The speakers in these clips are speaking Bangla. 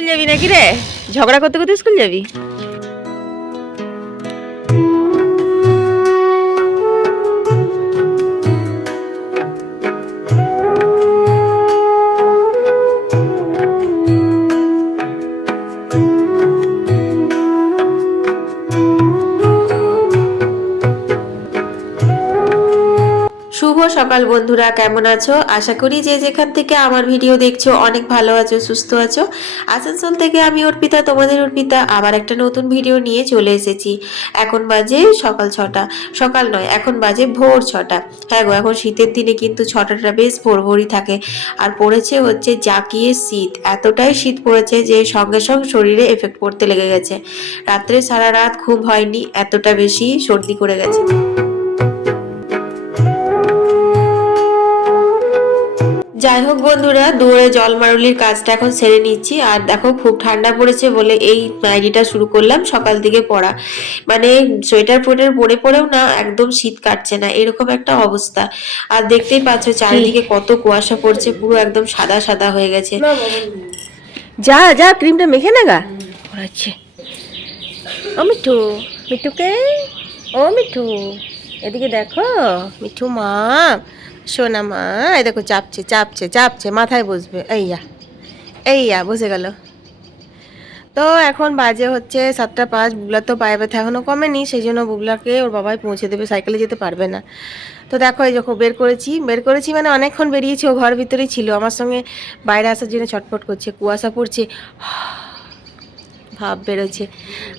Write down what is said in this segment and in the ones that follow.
স্কুল যাবি নাকি রে? ঝগড়া করতে করতে স্কুল যাবি? বন্ধুরা, কেমন আছো? আশা করি যে যেখান থেকে আমার ভিডিও দেখছ, অনেক ভালো আছো, সুস্থ আছো। আসানসোল থেকে আমি অর্পিতা, তোমাদের অর্পিতা, আবার একটা নতুন ভিডিও নিয়ে চলে এসেছি। এখন বাজে সকাল ছটা। সকাল নয়, এখন বাজে ভোর ছটা। হ্যাঁ গো, এখন শীতের দিনে কিন্তু ছটাটা বেশ ভোর ভোরই থাকে। আর পড়েছে হচ্ছে জাকিয়ে শীত। এতটাই শীত পড়েছে যে সঙ্গে সঙ্গে শরীরে এফেক্ট পড়তে লেগে গেছে। রাত্রে সারা রাত খুব হয়নি, এতটা বেশি সর্দি করে গেছে। যাই হোক বন্ধুরা দৌড়ে জল মারুলির কাজটা এখন সেরে নিচ্ছি। আর দেখো খুব ঠান্ডা পড়েছে বলে এই ম্যাগিটা শুরু করলাম সকাল থেকে পড়া। মানে সোয়েটার ফোয়েটার পরে পরেও না একদম শীত কাটছে না এরকম একটা অবস্থা। আর দেখতেই পাচ্ছ চারিদিকে কত কুয়াশা পড়ছে পুরো একদম সাদা সাদা হয়ে গেছে। যা যা ক্রিমটা মেখে না গা। পড়াচ্ছে। ও মিঠু মিঠুকে? ও মিঠু এদিকে দেখো মিঠু মা। সোনা মা এই দেখো চাপছে চাপছে চাপছে, মাথায় বসবে। এইয়া এইয়া, বসে গেল। তো এখন বাজে হচ্ছে সাতটা পাঁচ বুবলার তো পায়ে ব্যথা এখনও কমেনি, সেই জন্য বুবলাকে ওর বাবাই পৌঁছে দেবে, সাইকেলে যেতে পারবে না। তো দেখো এই যখন বের করেছি বের করেছি মানে অনেকক্ষণ বেরিয়েছি, ও ঘর ভিতরেই ছিল। আমার সঙ্গে বাইরে আসার জন্য ছটফট করছে, কুয়াশা পড়ছে। ভাব বেরোচ্ছে।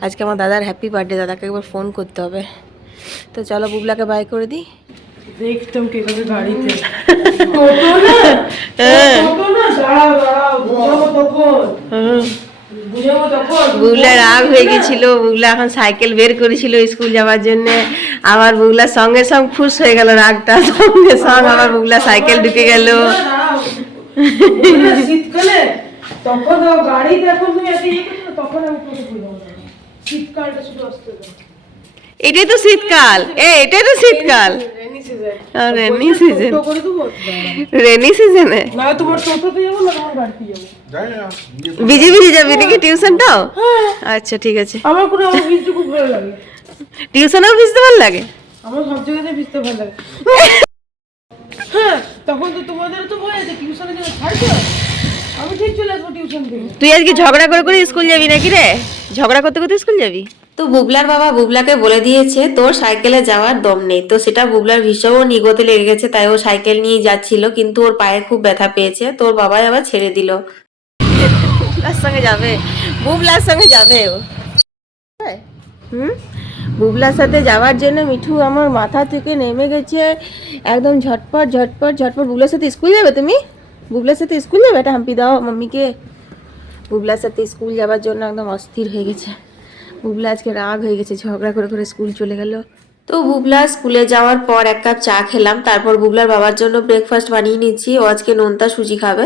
আজকে আমার দাদার হ্যাপি বার্থডে দাদাকে একবার ফোন করতে হবে। তো চলো বুবলাকে বাই করে দিই। দেখতাম কীভাবে গাড়িতে তখন। বুবলা রাগ হয়ে গেছিল বুবলা এখন সাইকেল বের করেছিল স্কুল যাওয়ার জন্য। আবার বুবলার সঙ্গে সঙ্গে ফুস হয়ে গেল রাগটা সঙ্গে সঙ্গে আবার বুবলা সাইকেল ঢুকে গেল। শীতকালে তখন এত ইয়ে তখন আমি শীতকালটা শুধু আসতে এটাই তো শীতকাল। এ এটাই তো শীতকাল। রেনি সিজন রেনি সিজন ভিজে ভিজে যাবি নাকি টিউশনটাও আচ্ছা ঠিক আছে। আমার কোনো আমার ভিজতে খুব ভালো লাগে। টিউশনেও ভিজতে ভালো লাগে? আমার সব জায়গাতে ভিজতে ভালো লাগে। হ্যাঁ তখন তো তোমাদের তো ভয় আছে টিউশনে যাবে ছাড়ছো আমি ঠিক চলে আসব টিউশন থেকে। তুই আজকে ঝগড়া করে করে স্কুল যাবি নাকি রে? ঝগড়া করতে করতে স্কুল যাবি? তো বুবলার বাবা বুবলাকে বলে দিয়েছে তোর সাইকেলে যাওয়ার দম নেই। তো সেটা বুবলার ভীষণ নিগতে লেগে গেছে তাই ও সাইকেল নিয়ে যাচ্ছিল কিন্তু ওর পায়ে খুব ব্যথা পেয়েছে। তোর বাবাই আবার ছেড়ে দিল। বুবলার সঙ্গে যাবে? বুবলার সঙ্গে যাবে ও? হুম? বুবলার সাথে যাওয়ার জন্য মিঠু আমার মাথা থেকে নেমে গেছে একদম ঝটপট ঝটপট ঝটপট। বুবলার সাথে স্কুল যাবে তুমি? বুবলার সাথে স্কুল যাবে? এটা হাম্পি দাও মাম্মিকে। বুবলার সাথে স্কুল যাওয়ার জন্য একদম অস্থির হয়ে গেছে। বুবলা আজকে রাগ হয়ে গেছে, ঝগড়া করে করে স্কুল চলে গেল। তো বুবলা, স্কুলে যাওয়ার পর এক কাপ চা খেলাম, তারপর বুবলার বাবার জন্য ব্রেকফাস্ট বানিয়ে নিচ্ছি। ও আজকে নোনতা সুজি খাবে।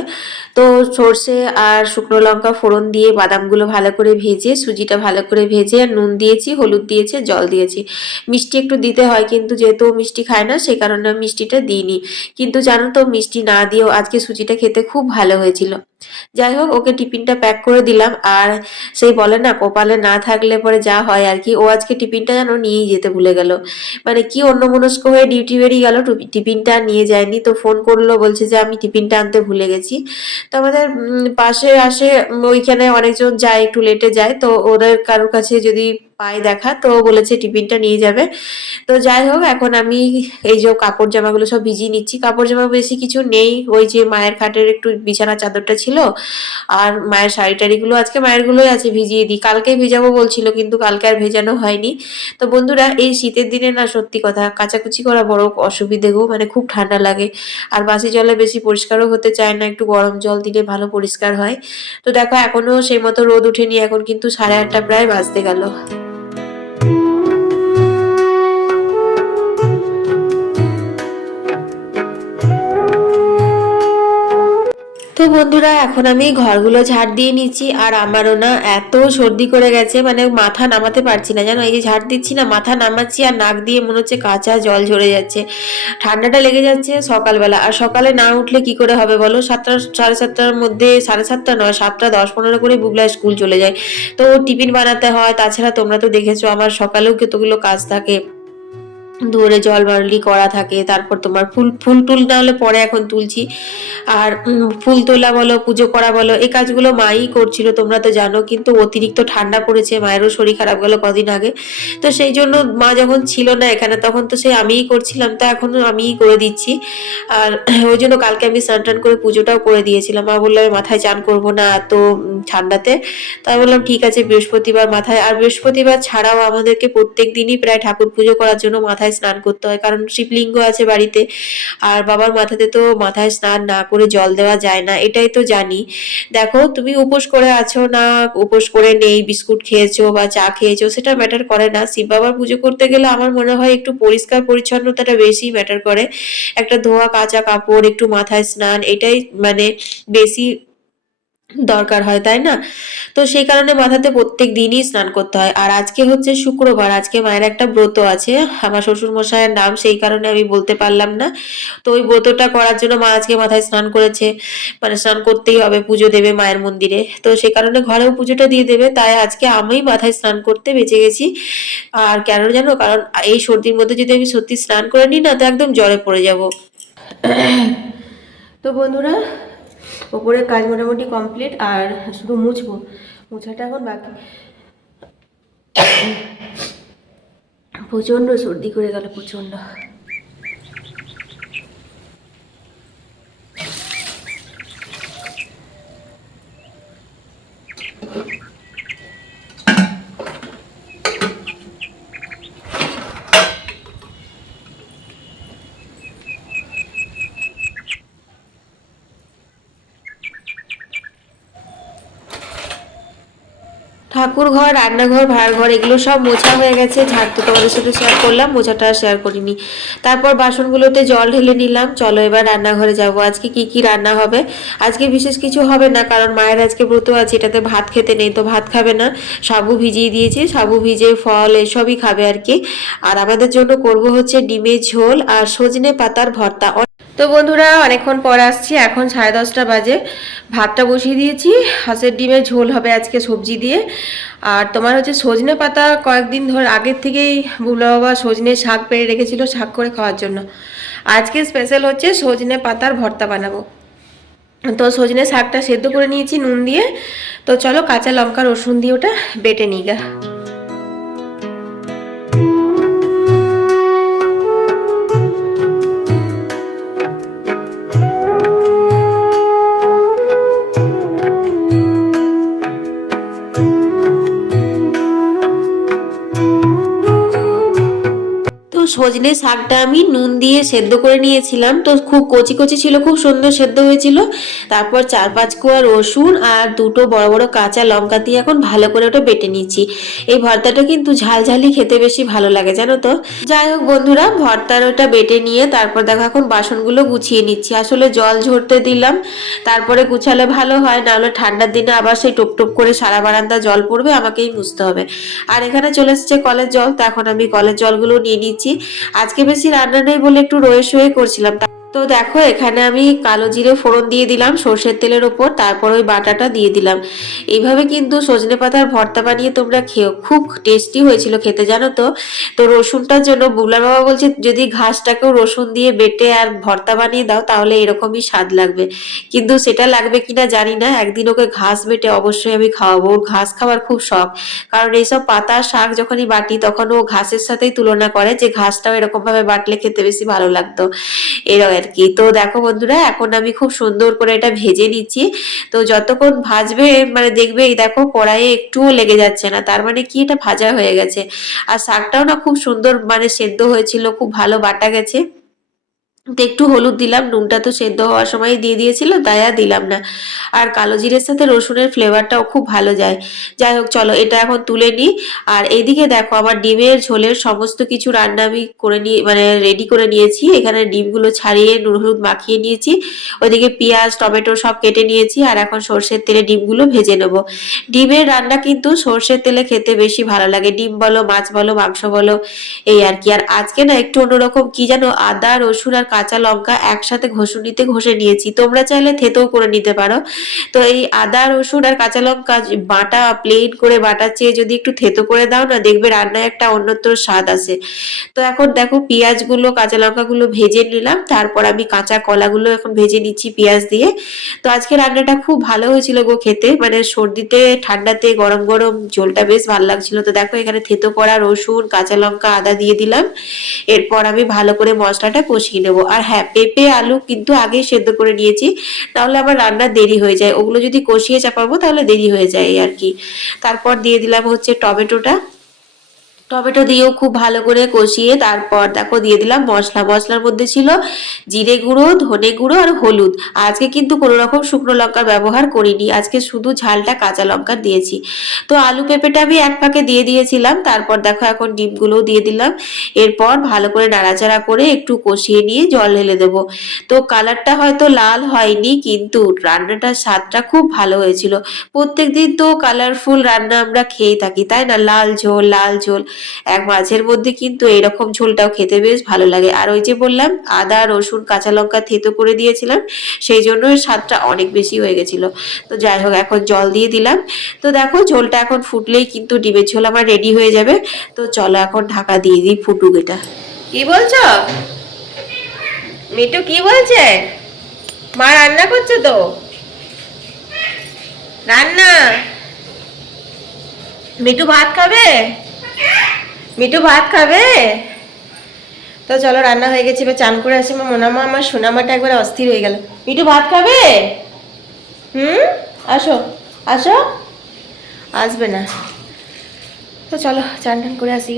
তো সর্ষে আর শুকনো লঙ্কা ফোড়ন দিয়ে বাদামগুলো ভালো করে ভেজে, সুজিটা ভালো করে ভেজে আর নুন দিয়েছি, হলুদ দিয়েছি, জল দিয়েছি। মিষ্টি একটু দিতে হয়, কিন্তু যেহেতু মিষ্টি খায় না সেই কারণে মিষ্টিটা দিইনি। কিন্তু জানো তো, মিষ্টি না দিয়েও আজকে সুজিটা খেতে খুব ভালো হয়েছিল। যাই হোক, ওকে টিফিনটা প্যাক করে দিলাম। আর সেই বলে না, কপালে না থাকলে পরে যা হয় আর কি, ও আজকে টিফিনটা যেন নিয়েই যেতে ভুলে গেল। মানে কি অন্যমনস্ক হয়ে ডিউটি বেরিয়ে গেল টিফিনটা নিয়ে যায়নি, তো ফোন করল, বলছে যে আমি টিফিনটা আনতে ভুলে গেছি। তো আমাদের পাশে আসে ওইখানে অনেকজন যায়, একটু লেটে যায়, তো ওদের কারোর কাছে যদি পায় দেখা, তো বলেছে টিফিনটা নিয়ে যাবে। তো যাই হোক, এখন আমি এই যে কাপড় জামাগুলো সব ভিজিয়ে নিচ্ছি। কাপড় জামা বেশি কিছু নেই, ওই যে মায়ের খাটের একটু বিছানা চাদরটা ছিল। আর মায়ের শাড়ি টাড়িগুলো আজকে মায়ের গুলোই আছে, ভিজিয়ে দিই। কালকে ভেজাবো বলছিল, কিন্তু কালকে আর ভেজানো হয়নি। তো বন্ধুরা, এই শীতের দিনে না সত্যি কথা, কাচাকুচি করা বড় অসুবিধে গো মানে খুব ঠান্ডা লাগে। আর বাসি জলে বেশি পরিষ্কারও হতে চায় না, একটু গরম জল দিলে ভালো পরিষ্কার হয়। তো দেখো, এখনও সেই মতো রোদ উঠেনি এখন কিন্তু সাড়ে আটটা প্রায় বাজতে গেল। তো বন্ধুরা, এখন আমি ঘরগুলো ঝাড় দিয়ে নিচ্ছি, আর আমারও না এত সর্দি করে গেছে মানে মাথা নামাতে পারছি না। জানো, এই যে ঝাড় দিচ্ছি না, মাথা নামাচ্ছি আর নাক দিয়ে মনে হচ্ছে কাঁচা জল ঝরে যাচ্ছে। ঠান্ডাটা লেগে যাচ্ছে সকালবেলা, আর সকালে না উঠলে কি করে হবে বলো? সাতটা, সাড়ে সাতটার মধ্যে, সাড়ে সাতটা নয়, সাতটা দশ পনেরো করে বুবলা স্কুল চলে যায়। তো টিফিন বানাতে হয়, তাছাড়া তোমরা তো দেখেছ, আমার সকালেও কতগুলো কাজ থাকে। দুয়ারে জল বারলি করা থাকে, তারপর তোমার ফুল ফুল টুল হলে পরে এখন তুলছি। আর ফুল তোলা বলো, পুজো করা বলো, এই কাজগুলো মাই করছিল, তোমরা তো জানো, কিন্তু অতিরিক্ত ঠান্ডা পড়েছে, মায়েরও শরীর খারাপ গেল কদিন আগে। তো সেই জন্য মা যখন ছিল না এখানে, তখন তো সেই আমিই করছিলাম, তো এখন আমিই করে দিচ্ছি। আর, ওই জন্য কালকে আমি স্নান টান করে পুজোটাও করে দিয়েছিলাম। মা বলল, আমি মাথায় চান করব না এত ঠান্ডাতে। তাই বললাম, ঠিক আছে, বৃহস্পতিবার মাথায়। আর বৃহস্পতিবার ছাড়াও আমাদেরকে প্রত্যেক দিনই প্রায় ঠাকুর পুজো করার জন্য মাথায় স্নান করতে হয়, কারণ শিবলিঙ্গ আছে বাড়িতে। আর বাবার মাথাতে তো মাথায় স্নান না করে জল দেওয়া যায় না, এটাই তো জানি। দেখো, তুমি উপোস করে আছো না উপোস করে নেই, বিস্কুট খেয়েছো বা চা খেয়েছো, সেটা ম্যাটার করে না। শিব বাবার পুজো করতে গেলে আমার মনে হয় একটু পরিষ্কার পরিচ্ছন্নতাটা বেশি ম্যাটার করে। একটা ধোয়া কাঁচা কাপড়, একটু মাথায় স্নান, এটাই মানে বেশি দরকার হয়, তাই না? তো সেই কারণে মাথাতে প্রত্যেক দিনই স্নান করতে হয়। আর আজকে হচ্ছে শুক্রবার, আজকে মায়ের একটা ব্রত আছে। আমার শ্বশুর মশাইয়ের নাম সেই কারণে আমি বলতে পারলাম না। তো ওই ব্রতটা করার জন্য মা আজকে মাথায় স্নান করেছে। মানে স্নান করতেই হবে, পুজো দেবে মায়ের মন্দিরে। তো সেই কারণে ঘরেও পুজোটা দিয়ে দেবে। তাই আজকে আমি মাথায় স্নান করতে বেঁচে গেছি। আর কেন জানো? কারণ এই সর্দির মধ্যে যদি আমি সত্যি স্নান করে নিই না, তো একদম জ্বরে পড়ে যাব। তো বন্ধুরা ওপরের কাজ মোটামুটি কমপ্লিট আর শুধু মুছবো। মোছাটা এখন বাকি। প্রচণ্ড সর্দি করে গেল, প্রচণ্ড। ঠাকুর ঘর, রান্নাঘর ভাড়ার ঘর এগুলো সব মোছা হয়ে গেছে। ঝাড় তো তোমাদের সাথে শেয়ার করলাম, মোছাটা শেয়ার করিনি। তারপর বাসনগুলোতে জল ঢেলে নিলাম। চলো এবার রান্নাঘরে যাব। আজকে কি কি রান্না হবে? আজকে বিশেষ কিছু হবে না, কারণ মায়ের আজকে ব্রত আছে, এটাতে ভাত খেতে নেই, তো ভাত খাবে না। সাবু ভিজিয়ে দিয়েছি, সাবু ভিজে ফল এসবই খাবে আর কি। আর আমাদের জন্য করব হচ্ছে ডিমের ঝোল আর সজনে পাতার ভর্তা। তো বন্ধুরা, অনেকক্ষণ পর আসছি। এখন সাড়ে দশটা বাজে। ভাতটা বসিয়ে দিয়েছি। হাঁসের ডিমের ঝোল হবে আজকে সবজি দিয়ে। আর তোমার হচ্ছে সজনে পাতা কয়েকদিন ধর আগের থেকেই বুবলা বাবা সজনে শাক পেরে রেখেছিল শাক করে খাওয়ার জন্য। আজকে স্পেশাল হচ্ছে সজনে পাতার ভর্তা বানাবো। তো সজনে শাকটা সেদ্ধ করে নিয়েছি নুন দিয়ে। তো চলো কাঁচা লঙ্কা রসুন দিয়ে ওটা বেটে নিই গা। সজনে শাকটা আমি নুন দিয়ে সেদ্ধ করে নিয়েছিলাম। তো খুব কচি কচি ছিল, খুব সুন্দর সেদ্ধ হয়েছিল। তারপর চার পাঁচ কোয়া রসুন আর দুটো বড় বড় কাঁচা লঙ্কা দিয়ে এখন ভালো করে ওটা বেটে নিচ্ছি। এই ভর্তাটা কিন্তু ঝালঝালি খেতে বেশি ভালো লাগে, জানো তো? যাই হোক বন্ধুরা, ভর্তার ওটা বেটে নিয়ে তারপর দেখো এখন বাসনগুলো গুছিয়ে নিচ্ছি। আসলে জল ঝরতে দিলাম, তারপরে গুছালে ভালো হয়, নাহলে ঠান্ডার দিনে আবার সেই টপ টপ করে সারা বারান্দা জল পড়বে, আমাকেই মুছতে হবে। আর এখানে চলে এসেছে কলের জল, তো এখন আমি কলের জলগুলো নিয়ে নিচ্ছি। আজকে বেশি রান্না নেই বলে একটু রয়ে শুয়ে করছিলাম তো দেখো, এখানে আমি কালো জিরে ফোড়ন দিয়ে দিলাম, সর্ষের তেলের ওপর, তারপর ওই বাটাটা দিয়ে দিলাম। এইভাবে কিন্তু সজনে পাতার ভর্তা বানিয়ে তোমরা খেও খুব টেস্টি হয়েছিল খেতে, জানো তো? তো রসুনটার জন্য বুবলার বাবা বলছে, যদি ঘাসটাকেও রসুন দিয়ে বেটে আর ভর্তা বানিয়ে দাও, তাহলে এরকমই স্বাদ লাগবে। কিন্তু সেটা লাগবে কিনা জানি না, একদিন ওকে ঘাস বেটে অবশ্যই আমি খাওয়াবো। ওর ঘাস খাওয়ার খুব শখ। কারণ এইসব পাতা, শাক যখনই বাটি, তখন ও ঘাসের সাথেই তুলনা করে যে ঘাসটাও এরকমভাবে বাটলে খেতে বেশি ভালো লাগতো। এরকম আর কি তো দেখো বন্ধুরা, এখন আমি খুব সুন্দর করে এটা ভেজে নিচ্ছি। তো যতক্ষণ ভাজবে মানে দেখবে এই দেখো কড়াইয়ে একটুও লেগে যাচ্ছে না। তার মানে কি এটা ভাজা হয়ে গেছে। আর শাকটাও না খুব সুন্দর মানে সেদ্ধ হয়েছিল, খুব ভালো বাটা গেছে। তো একটু হলুদ দিলাম, নুনটা তো সেদ্ধ হওয়ার সময় দিয়ে দিয়েছিল তাই আর দিলাম না। আর কালো জিরের সাথে রসুনের ফ্লেভারটাও খুব ভালো যায়। যাই হোক, চলো এটা এখন তুলে নিই। আর এদিকে দেখো, আমার ডিমের ঝোলের সমস্ত কিছু রান্না আমি করে নিয়ে মানে রেডি করে নিয়েছি। এখানে ডিমগুলো ছাড়িয়ে নুন হলুদ মাখিয়ে নিয়েছি। ওইদিকে পেঁয়াজ, টমেটো সব কেটে নিয়েছি। আর এখন সর্ষের তেলে ডিমগুলো ভেজে নেব। ডিমের রান্না কিন্তু সর্ষের তেলে খেতে বেশি ভালো লাগে। ডিম বলো, মাছ বলো, মাংস বলো, এই আর কি। আর আজকে না একটু অন্যরকম, কি জানো, আদা, রসুন আর কাঁচা লঙ্কা একসাথে ঘষুনিতে ঘষে নিয়েছি। তোমরা চাইলে থেতেও করে নিতে পারো। তো এই আদা, রসুন আর কাঁচা লঙ্কা বাটা প্লেন করে বাটার চেয়ে যদি একটু থেতো করে দাও না, দেখবে রান্নায় একটা অন্যত্র স্বাদ আসে। তো এখন দেখো পেঁয়াজগুলো, কাঁচা লঙ্কাগুলো ভেজে নিলাম। তারপর আমি কাঁচা কলাগুলো এখন ভেজে নিচ্ছি পেঁয়াজ দিয়ে। তো আজকে রান্নাটা খুব ভালো হয়েছিল গো খেতে। মানে সর্দিতে, ঠান্ডাতে, গরম গরম ঝোলটা বেশ ভালো লাগছিল। তো দেখো এখানে থেতো করা রসুন, কাঁচা লঙ্কা, আদা দিয়ে দিলাম। এরপর আমি ভালো করে মশলাটা কষিয়ে নেব। আর হ্যাঁ পেঁপে, আলু কিন্তু আগেই সেদ্ধ করে নিয়েছি। তাহলে আবার রান্না দেরি হয়ে যায়। ওগুলো যদি কষিয়ে চাপাবো, তাহলে দেরি হয়ে যায় আর কি। তারপর দিয়ে দিলাম হচ্ছে টমেটোটা। টমেটো দিয়েও খুব ভালো করে কষিয়ে তারপর দেখো দিয়ে দিলাম মশলা। মশলার মধ্যে ছিল জিরে গুঁড়ো, ধনে গুঁড়ো আর হলুদ। আজকে কিন্তু কোনো রকম শুকনো লঙ্কার ব্যবহার করিনি। আজকে শুধু ঝালটা কাঁচা লঙ্কার দিয়েছি। তো আলু পেঁপেটা আমি এক ফাঁকে দিয়ে দিয়েছিলাম। তারপর দেখো এখন ডিমগুলোও দিয়ে দিলাম। এরপর ভালো করে নাড়াচাড়া করে একটু কষিয়ে নিয়ে জল ঢেলে দেবো। তো কালারটা হয়তো লাল হয়নি, কিন্তু রান্নাটার স্বাদটা খুব ভালো হয়েছিল। প্রত্যেক দিন তো কালারফুল রান্না আমরা খেয়ে থাকি, তাই না? লাল ঝোল লাল ঝোল। এক মাঝের মধ্যে কিন্তু এরকম ঝোলটাও খেতে বেশ ভালো লাগে। আর ওই যে বললাম, আদা, রসুন, কাঁচা লঙ্কা থেতো করে দিয়েছিলাম, সেই জন্য স্বাদটা অনেক বেশি হয়ে গেছিল। তো যাই হোক, এখন জল দিয়ে দিলাম। তো দেখো, ঝোলটা এখন ফুটলেই কিন্তু ডিমের ঝোল আমার রেডি হয়ে যাবে। তো চলো এখন ঢাকা দিয়ে দিই ফুটুক এটা। কি বলছো? মিটু কি বলছে? মা রান্না করছে তো? রান্না? মিটু ভাত খাবে? মিটু ভাত খাবে? তো চলো রান্না হয়ে গেছে, এবার চান করে আসি। আমার মোনামা, আমার সোনামাটা একবার অস্থির হয়ে গেল। মিঠু ভাত খাবে? হুম? আসো আসো। আসবে না। তো চলো, চান টান করে আসি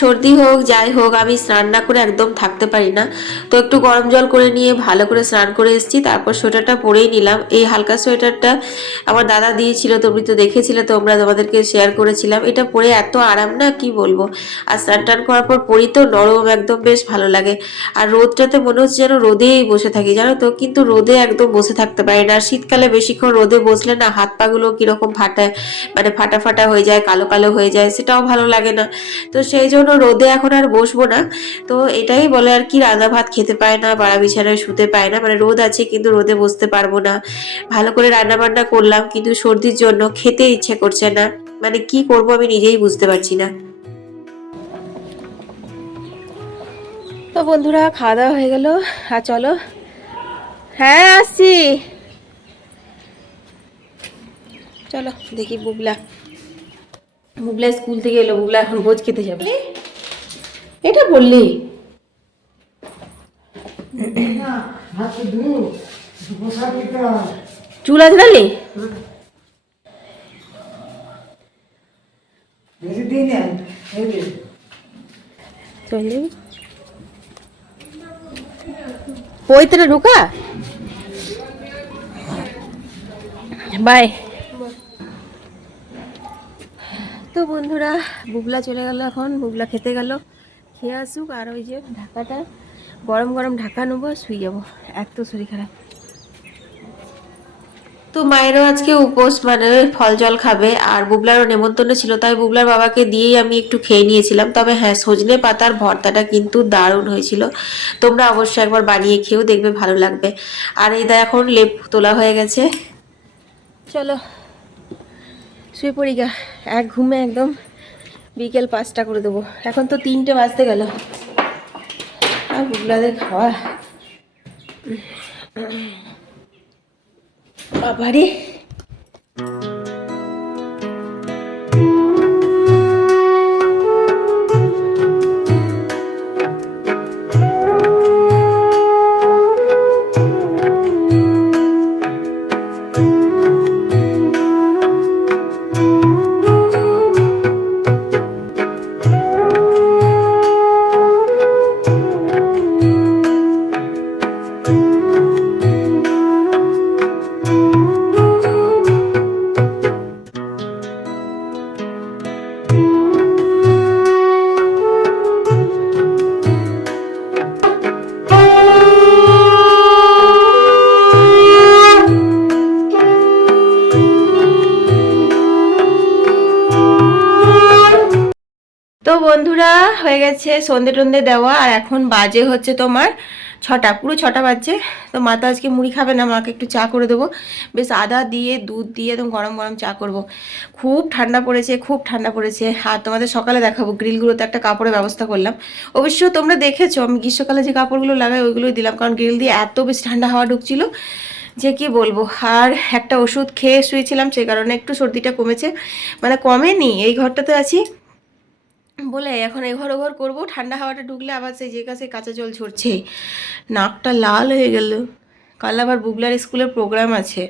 সর্দি হোক, যাই হোক, আমি স্নান না করে একদম থাকতে পারি না। তো একটু গরম জল করে নিয়ে ভালো করে স্নান করে এসেছি, তারপর সোয়েটারটা পরেই নিলাম। এই হালকা সোয়েটারটা আমার দাদা দিয়েছিল, তুমি তো দেখেছিলে, তোমরা তোমাদেরকে শেয়ার করেছিলাম। এটা পরে এত আরাম না, কি বলব? আর স্নান টান করার পর পরি তো নরম, একদম বেশ ভালো লাগে। আর রোদটাতে মনে হচ্ছে যেন রোদেই বসে থাকি, জানো তো? কিন্তু রোদে একদম বসে থাকতে পারি না। আর শীতকালে বেশিক্ষণ রোদে বসলে না, হাত পাগুলো কীরকম ফাটায় মানে ফাটা ফাটা হয়ে যায়, কালো কালো হয়ে যায়, সেটাও ভালো লাগে না। তো সেই জন্য রোদে এখন আর বসবো না। তো এটাই বলে আর কি, রান্না ভাত খেতে পায় না, বাড়া বিছানায় শুতে পায় না। মানে রোদ আছে কিন্তু রোদে বসতে পারব না। ভালো করে রান্না বান্না করলাম কিন্তু সর্দির জন্য খেতে ইচ্ছে করছে না। মানে কি করব আমি নিজেই বুঝতে পারছি না। তো বন্ধুরা, খাওয়া দাওয়া হয়ে গেল। আর চলো। হ্যাঁ আসছি। চলো, দেখি বুবলা। বুবলা স্কুল থেকে এলো, বুবলা এখন ভোজ খেতে যাবে। এটা বললি? চুল এই চলে পৈতরে ঢুকা? বাই। তো বন্ধুরা বুবলা চলে গেল এখন বুবলা খেতে গেল। খেয়ে আসুক আর ওই যে ঢাকাটা গরম গরম ঢাকা নেব শুয়ে যাব। এত শরীর খারাপ। তো মায়েরও আজকে উপোস মানে ফল জল খাবে আর বুবলারও নেমন্তন্ন ছিল তাই বুবলার বাবাকে দিয়েই আমি একটু খেয়ে নিয়েছিলাম। তবে হ্যাঁ সজনে পাতার ভর্তাটা কিন্তু দারুণ হয়েছিল। তোমরা অবশ্যই একবার বানিয়ে খেয়েও দেখবে ভালো লাগবে। আর এই দা এখন লেপ তোলা হয়ে গেছে। চলো শুয়ে পড়ি গা। এক ঘুমে একদম বিকেল পাঁচটা করে দেবো। এখন তো তিনটে বাজতে গেল। আর বুগলাদের খাওয়া। বাবারে। বন্ধুরা, হয়ে গেছে সন্ধে টন্ধে দেওয়া, আর এখন বাজে হচ্ছে তোমার ছটা, পুরো ছটা বাজছে। তো মা তো আজকে মুড়ি খাবে না, মাকে একটু চা করে দেবো। বেশ আদা দিয়ে, দুধ দিয়ে একদম গরম গরম চা করব। খুব ঠান্ডা পড়েছে, খুব ঠান্ডা পড়েছে। আর তোমাদের সকালে দেখাবো, গ্রিলগুলোতে একটা কাপড়ের ব্যবস্থা করলাম। অবশ্য তোমরা দেখেছ, আমি গ্রীষ্মকালে যে কাপড়গুলো লাগাই, ওইগুলোই দিলাম। কারণ গ্রিল দিয়ে এত বেশি ঠান্ডা হাওয়া ঢুকছিল যে কি বলব। আর একটা ওষুধ খেয়ে শুয়েছিলাম সেই কারণে একটু সর্দিটা কমেছে। মানে কমেনি, এই ঘরটাতে আছি। বলে, এখন এঘর ঘর ও ঘর করব। ঠান্ডা হাওয়াটা ঢুকলে আবার সেই যে কাছে কাঁচা জল ঝরছে। নাকটা লাল হয়ে গেল। কাল আবার বুগলার স্কুলের প্রোগ্রাম আছে।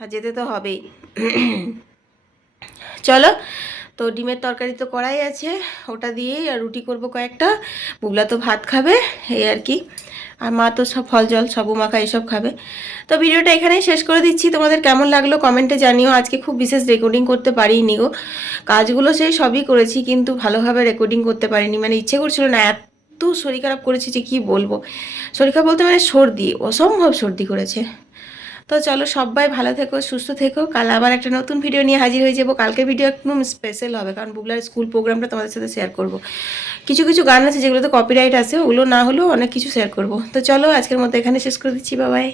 আর যেতে তো হবেই। চলো, তো ডিমের তরকারি তো করাই আছে। ওটা দিয়েই আর রুটি করব কয়েকটা। বুগলা তো ভাত খাবে, এই আর কি। আর মা তো সব ফল জল সবু মাখা এসব খাবে। তো ভিডিওটা এখানেই শেষ করে দিচ্ছি। তোমাদের কেমন লাগল কমেন্টে জানিও। আজকে খুব বিশেষ রেকর্ডিং করতে পারিনি গো। কাজগুলো সেই সবই করেছি, কিন্তু ভালোভাবে রেকর্ডিং করতে পারিনি। মানে ইচ্ছে করছিল না, এত শরীর খারাপ করেছি যে কী বলব? শরীর খারাপ বলতে মানে সর্দি, অসম্ভব সর্দি করেছে। তো চলো সবাই ভালো থেকো, সুস্থ থেকো। কাল আবার একটা নতুন ভিডিও নিয়ে হাজির হয়ে যাব। কালকে ভিডিও একদম স্পেশাল হবে, কারণ বুগলার স্কুল প্রোগ্রামটা তোমাদের সাথে শেয়ার করব। কিছু কিছু গান আছে যেগুলোতে কপিরাইট আছে, ওগুলো না হলেও অনেক কিছু শেয়ার করব। তো চলো আজকের মতো এখানে শেষ করে দিচ্ছি বাবাই